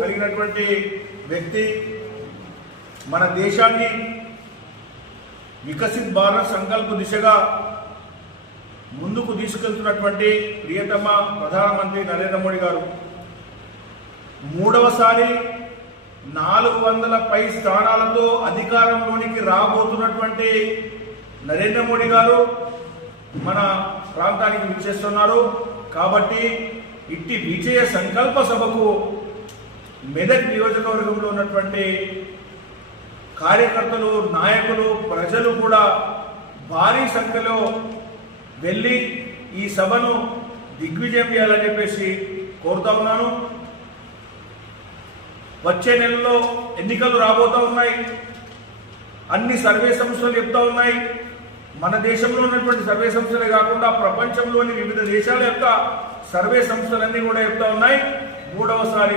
కలిగినటువంటి వ్యక్తి మన దేశాన్ని వికసిత్ భారత్ సంకల్ప దిశగా ముందుకు తీసుకెళ్తున్నటువంటి ప్రియతమ ప్రధానమంత్రి నరేంద్ర మోడీ గారు మూడవసారి 400 పై స్థానాలతో అధికారంలోనికి రాబోతున్నటువంటి నరేంద్ర మోడీ గారు మన ప్రాంతానికి విచ్చేస్తున్నారు. కాబట్టి ఇట్టి విజయ సంకల్ప సభకు మెదక్ నియోజకవర్గంలో ఉన్నటువంటి కార్యకర్తలు, నాయకులు, ప్రజలు కూడా భారీ సంఖ్యలో వెళ్ళి ఈ సభను దిగ్విజయం చేయాలని చెప్పేసి కోరుతా ఉన్నాను. వచ్చే నెలలో ఎన్నికలు రాబోతా ఉన్నాయి. అన్ని సర్వే సంస్థలు చెప్తా ఉన్నాయి. మన దేశంలో ఉన్నటువంటి సర్వే సంస్థలే కాకుండా ప్రపంచంలోని వివిధ దేశాల యొక్క సర్వే సంస్థలన్నీ కూడా చెప్తా ఉన్నాయి. మూడవసారి